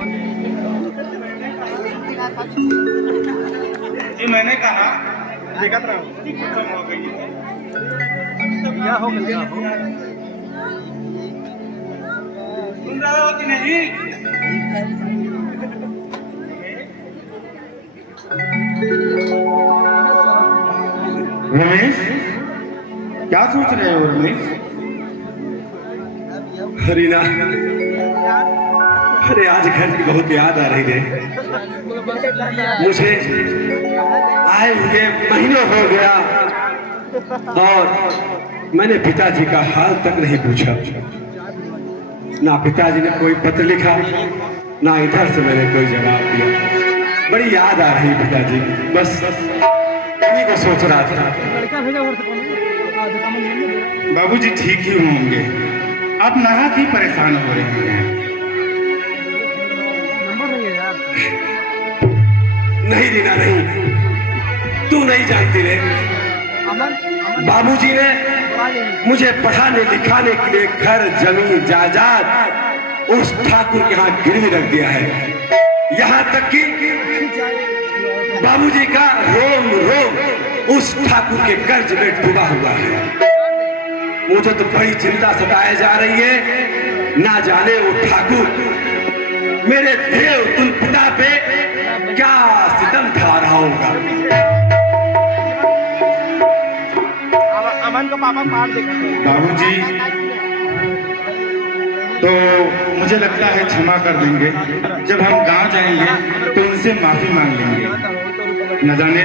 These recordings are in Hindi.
जी मैंने कहा दिक्कत रहा हो गई सुन रहे हो कि नहीं? रमेश, क्या सोच रहे हो रमेश? हरीना, अरे आज घर की बहुत याद आ रही है मुझे। आए हुए महीनों हो गया और मैंने पिताजी का हाल तक नहीं पूछा। ना पिताजी ने कोई पत्र लिखा, ना इधर से मैंने कोई जवाब दिया। बड़ी याद आ रही पिताजी, बस इन्हीं को सोच रहा था। बाबूजी ठीक ही होंगे, आप नाहक ही परेशान हो रहे हैं। नहीं रीना नहीं, तू नहीं जानती रे। बाबूजी ने मुझे पढ़ाने लिखाने के लिए घर जमीन जायदाद उस ठाकुर के यहाँ गिरवी रख दिया है। यहाँ तक कि बाबूजी का रोम रोम उस ठाकुर के कर्ज में डूबा हुआ है। मुझे तो बड़ी चिंता सताए जा रही है। ना जाने वो ठाकुर मेरे देव तुल पिता पे क्या सितम ढा रहा होगा। अमन को पापा मार देगा। बाबूजी तो मुझे लगता है क्षमा कर देंगे। जब हम गांव जाएंगे तो उनसे माफी मांग लेंगे। न जाने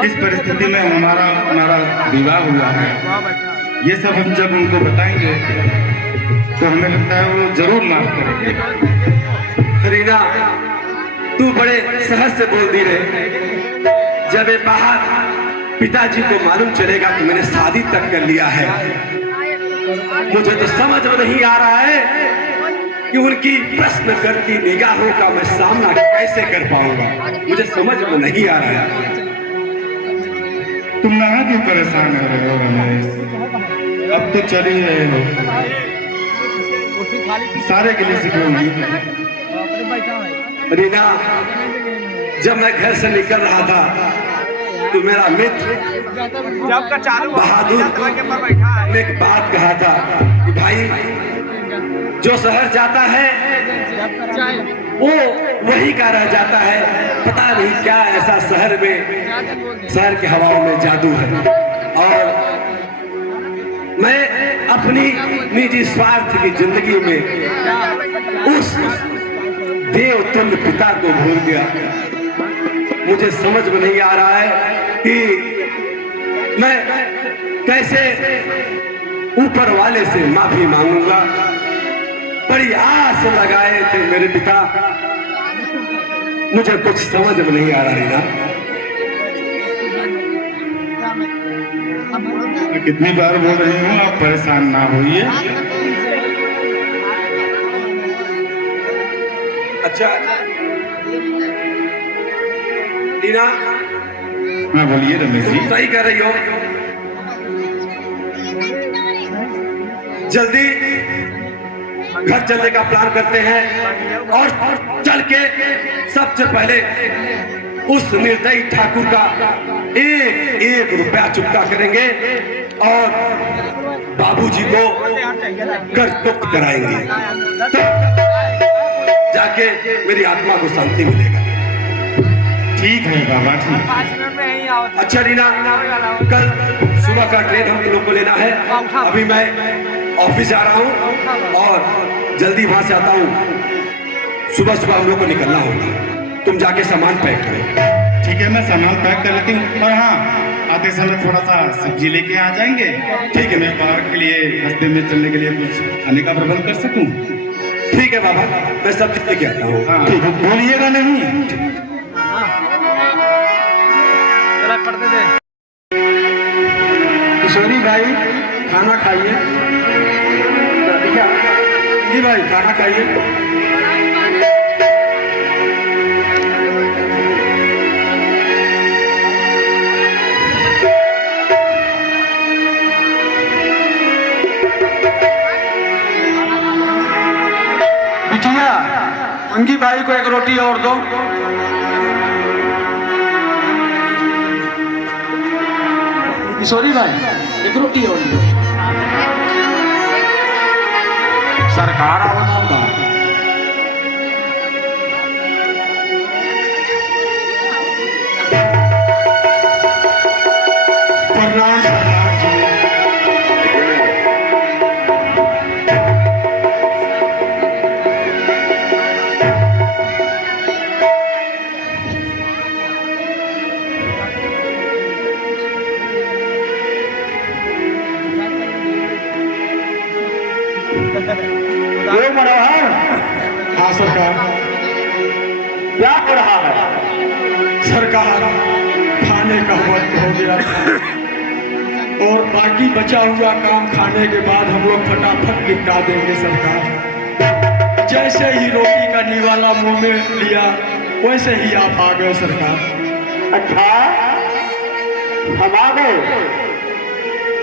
किस परिस्थिति में हमारा विवाह हुआ है, ये सब हम जब उनको बताएंगे तो हमें लगता है वो जरूर माफ करेंगे। रीना, तू बड़े सहज से बोल दी रहे। जब ये बाहर पिताजी को मालूम चलेगा कि मैंने शादी तक कर लिया है, मुझे तो समझ में नहीं आ रहा है कि उनकी प्रश्न करती निगाहों का मैं सामना कैसे कर पाऊंगा। मुझे समझ में नहीं आ रहा है। तुम ना क्यों परेशान हो रहे हो रमेश? अब तो चल ही रहे हो, सारे गिले शिकवे नहीं। रीना, जब मैं घर से निकल रहा था तो मेरा मित्र बहादुर ने एक बात कहा था कि भाई जो शहर जाता है वो वही का रह जाता है। पता नहीं क्या ऐसा शहर की हवाओं में जादू है। और मैं अपनी निजी स्वार्थ की जिंदगी में उस देवतुल्य पिता को भूल गया। मुझे समझ में नहीं आ रहा है कि मैं कैसे ऊपर वाले से माफी मांगूंगा। बड़ी आस लगाए थे मेरे पिता, मुझे कुछ समझ में नहीं आ रहा रीना। मैं कितनी बार बोल रही हूँ आप परेशान ना होइए। अच्छा रीना, हाँ बोलिए रमेश जी। सही कर रही हो। जल्दी घर चलने का प्लान करते हैं और चल के सबसे पहले उस निर्दयी ठाकुर का एक रुपया चुकता करेंगे और बाबूजी को कर्ज मुक्त कराएंगे। जाके मेरी आत्मा को शांति मिलेगा। ठीक है बाबा, ठीक। अच्छा रीना, कल सुबह का ट्रेन हम लोग को लेना है। अभी मैं ऑफिस जा रहा हूँ और जल्दी वहां से आता हूँ। सुबह सुबह हम लोग को निकलना होगा। तुम जाके सामान पैक करो। ठीक है, मैं सामान पैक कर लेती हूँ। और हाँ, आते समय थोड़ा सा सब्जी लेके आ जाएंगे। ठीक है, मैं बाहर के लिए रास्ते में चलने के लिए कुछ खाने का प्रबंध कर सकूँ? ठीक है बाबा, मैं सब चीज लेके आता हूँ। हाँ, ठीक है, बोलिएगा नहीं। किशोरी भाई, खाना खाइए। जी भाई, खाना खाइए। अंगी भाई को एक रोटी और दो। किशोरी भाई एक रोटी और दो। सरकार आवत था। प्रणाम सरदार जी। ये मनोहर, हाँ सरकार। क्या हो रहा है? सरकार, खाने का वक्त हो गया और बाकी बचा हुआ काम खाने के बाद हम लोग फटाफट निपटा देंगे सरकार। जैसे ही रोटी का निवाला मुंह में लिया वैसे ही आप आ गए सरकार। अच्छा, हम आ गए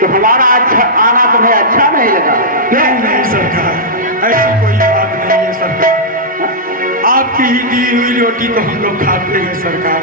तो हमारा अच्छा आना तुम्हें अच्छा नहीं लगा? क्यों नहीं सरकार, ऐसी कोई बात नहीं है सरकार। आपकी ही दी हुई रोटी तो हम लोग खाते हैं सरकार।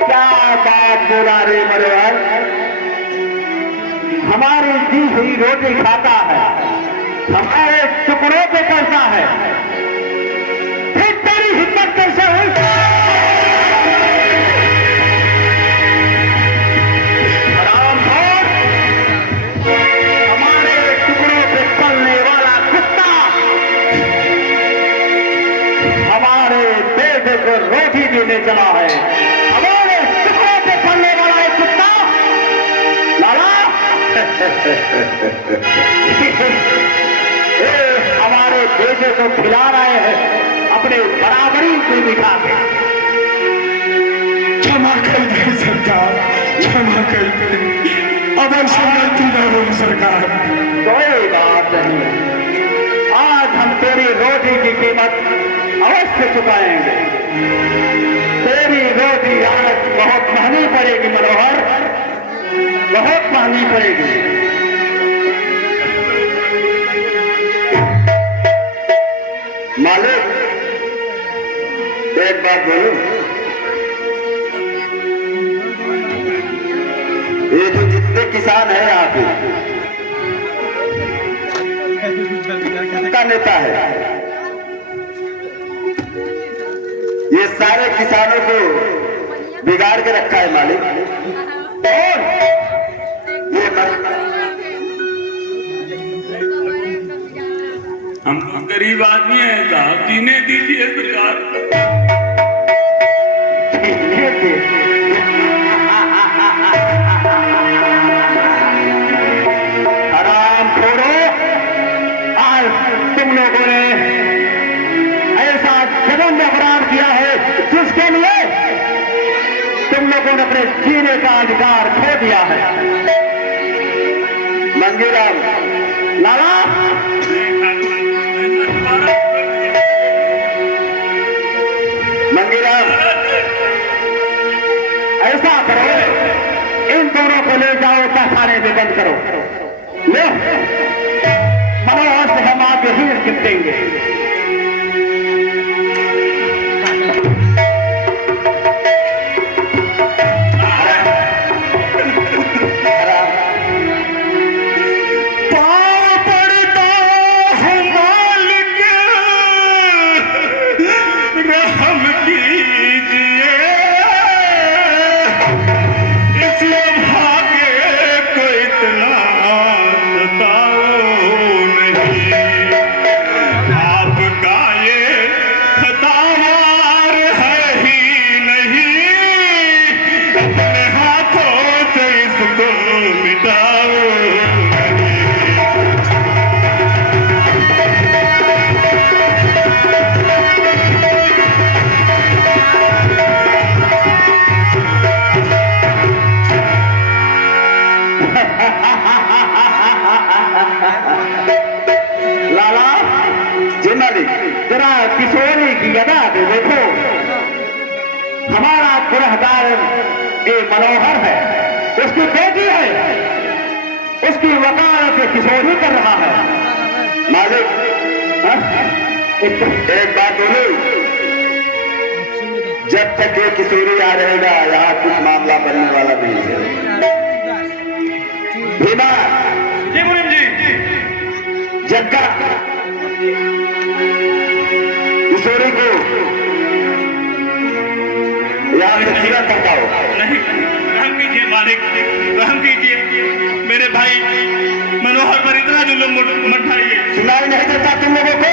क्या बात बोला रे मनोहर, हमारी दी हुई रोटी खाता है, हमारे टुकड़ों पे करता है, फिर तेरी हिम्मत कैसे हुई? हरामखोर, हमारे टुकड़ों पे पलने वाला कुत्ता हमारे बेटे को रोटी देने चला है। हमारे टुकड़ों पे पलने वाला एक कुत्ता लाला हमारे बेटे को खिला रहे हैं अपने बराबरी को दिखा के। क्षमा कर दे सरकार, क्षमा कर दे। अब ऐसा गलती न हो सरकार। कोई बात नहीं, आज हम तेरी रोटी की कीमत अवश्य चुकाएंगे। तेरी रोटी आज बहुत महंगी पड़ेगी मनोहर, बहुत महंगी पड़ेगी। मालिक, एक बात बोलूं, ये जो जितने किसान हैं यहाँ पे का नेता है, ये सारे किसानों को बिगाड़ के रखा है मालिक। और ये हम गरीब आदमी हैं साहब, जीने दीजिए सरकार। हराम खोरो, आज तुम लोगों ने ऐसा जन्म अपराध किया है जिसके लिए तुम लोगों ने अपने जीने का अधिकार खो दिया है। मंगीराम, लाला, मंगीराम, ऐसा करो, इन दोनों को ले जाओ तहखाने में बंद करो। ले, मनोहर से हम आपके हीर चिपटेंगे। लाला जी मालिक, जरा किशोरी की अदा दे देखो। हमारा गुनहगार ये मनोहर है, उसकी बेटी है, उसकी वकालत किशोरी कर रहा है। मालिक हाँ? एक बात बोलूं, जब तक ये किशोरी आ रहेगा यहाँ कुछ मामला बनने वाला नहीं है। भीमा जी मुनीम जी। जग्गा किशोरी को यहाँ से पूरा करता हो। नहीं, रहम कीजिए मालिक, रहम कीजिए। मेरे भाई मनोहर पर इतना जुल्म मत ढाइए। सुनाई नहीं देता तुम लोगों को?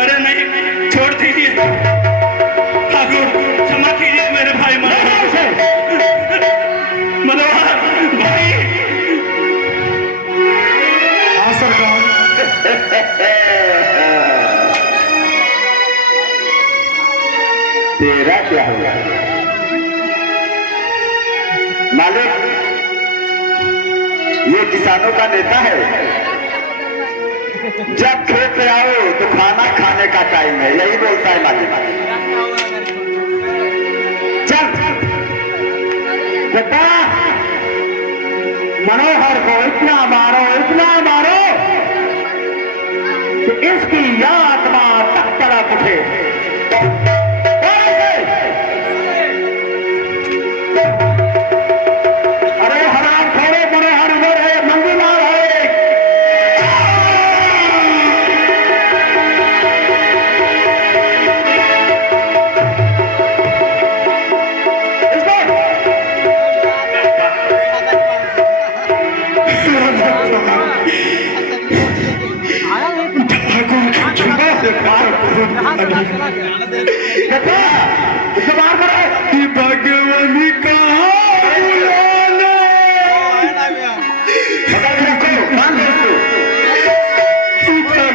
अरे नहीं, छोड़ दीजिए ठाकुर, क्षमा कीजिए मेरे भाई मनोहर। मनोहर भाई। हाँ सरकार। तेरा क्या होगा मालिक? ये किसानों का नेता है। जब खेत पे आओ तो खाना खाने का टाइम है, यही बोलता है मालिक। चल बेटा, मनोहर को इतना मारो कि इसकी आत्मा तक तड़प उठे। अरे हराम खोरे, मनोहर उधर है, मंगूलाल है।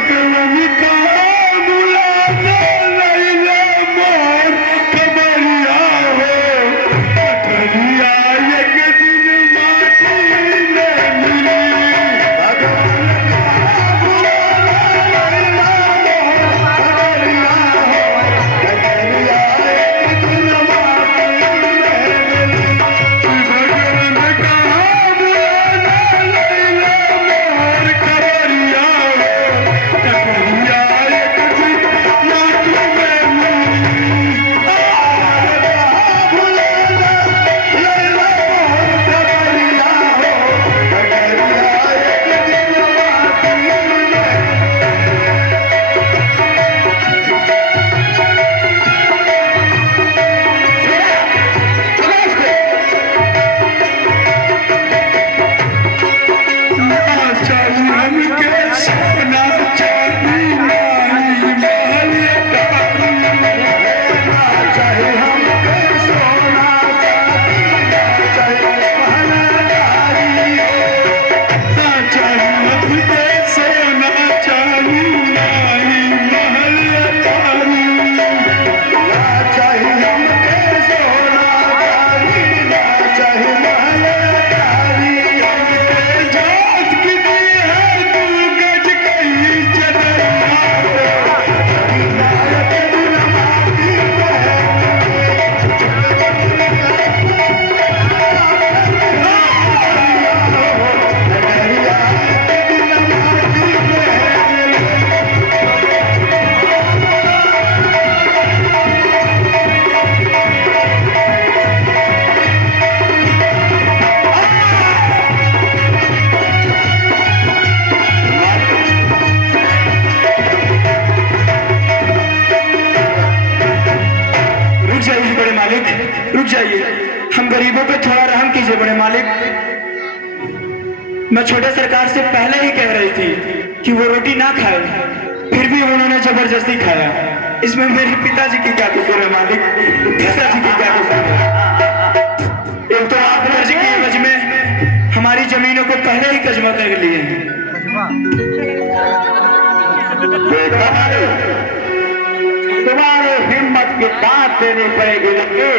भगवानी कहाँ बुलाना? भगवानी कहाँ बुलाना? लैला मोर खबरिया हो, खबरिया एक दिन माटी में मिली। रुक जाइए, हम गरीबों पे थोड़ा रहम कीजिए बड़े मालिक। मैं छोटे सरकार से पहले ही कह रही थी कि वो रोटी ना खाए, फिर भी उन्होंने जबरदस्ती खाया। इसमें मेरे पिताजी की क्या कसूर है मालिक? पिताजी की क्या कसूर है? एक तो आप पिताजी की एवज में हमारी जमीनों को पहले ही कस्बा कर लिए हैं। तुम्हारे हिम्मत की दाद देनी पड़ेगी लड़के।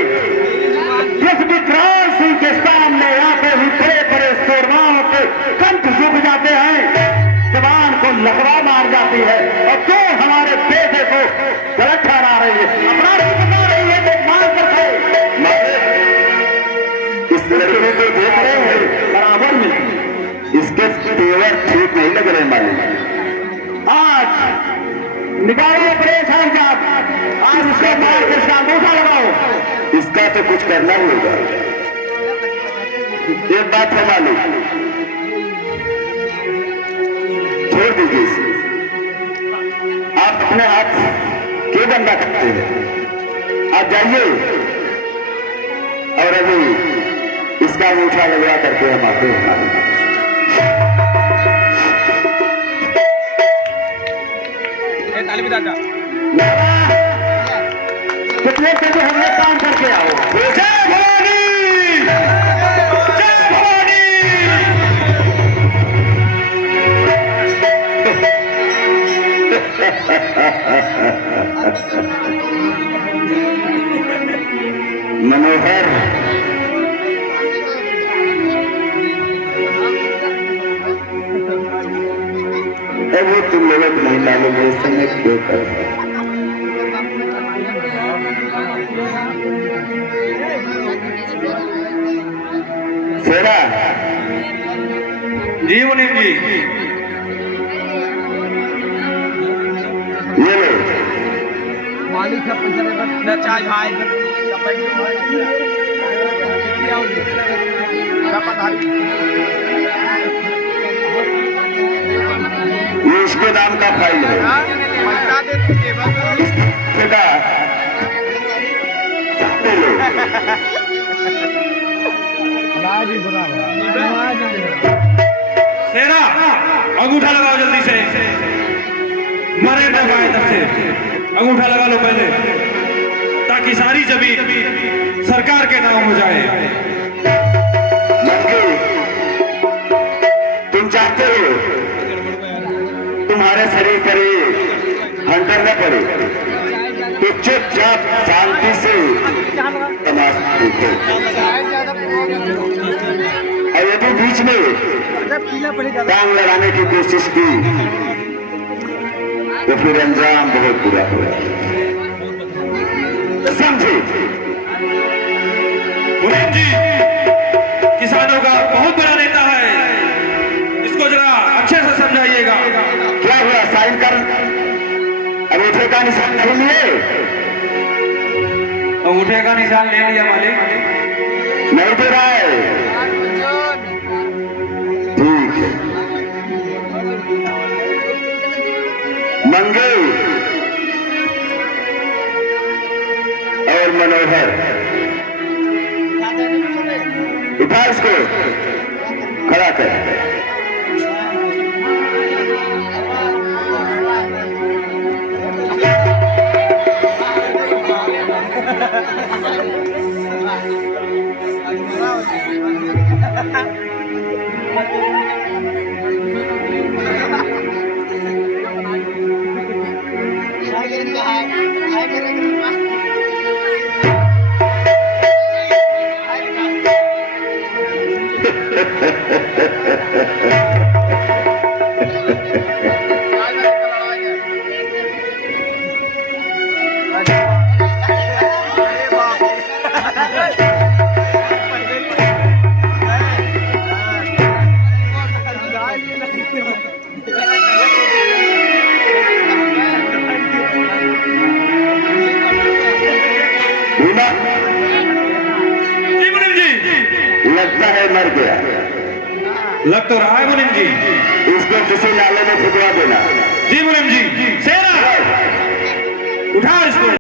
जिस विकराल सिंह के सामने आते ही बड़े बड़े शोरमाओं के कंठ सूख जाते हैं, जवान को लकवा मार जाती है, और तो हमारे बेटे को गलत ठहरा रही है, अपना बता रही है तो मान कर इस लड़के को देख रहे हैं बराबर में, इसके तेवर ठीक नहीं लग रहे मालिक। निकालो प्रेस सरंजाम और उसके मार के इसका अंगूठा लगाओ। इसका तो कुछ करना ही होगा। एक बात है मालिक, छोड़ दीजिए इसे। आप अपने हाथ क्यों गंदा करते हैं? आप जाइए और अभी इसका अंगूठा लगवा करके हम आते हैं। कितने से हमने काम करके आओ। जय भवानी, जय भवानी। मनोहर, वो तुम लोगों को नहीं मालूम है समय क्यों कर रहे हैं। सेरा जी मुनीम जी, ये लो। मालिक है पैसा चाय भाई ये इसके नाम का फाइल है। पैसा दे बेटा ले लो। सेरा अंगूठा लगाओ जल्दी से, मरे न पाए तब से अंगूठा लगा लो पहले, ताकि सारी जमीन सरकार के नाम हो जाए। मंगे, तुम चाहते हो तुम्हारे शरीर पर हंटर न पड़े तो चुपचाप शांति से तमाश देखो। और यदि बीच में टांग लगाने की कोशिश की तो फिर अंजाम बहुत बुरा होगा, समझे? मुनीम जी किसानों का बहुत बड़ा नेता है, इसको जरा अच्छे से समझाइएगा। क्या हुआ? साइन कर, अंगूठे का निशान नहीं लिए? अंगूठे का निशान ले लिया मालिक। नहीं दे रहा है? ठीक है। मंगे और मनोहर, उठा इसको, खड़ा कर। लगता है मर गया। लग तो रहा है मुनीम जी। इसको किसी नाले में फुकवा देना। जी मुनीम जी। सेना उठा इसको।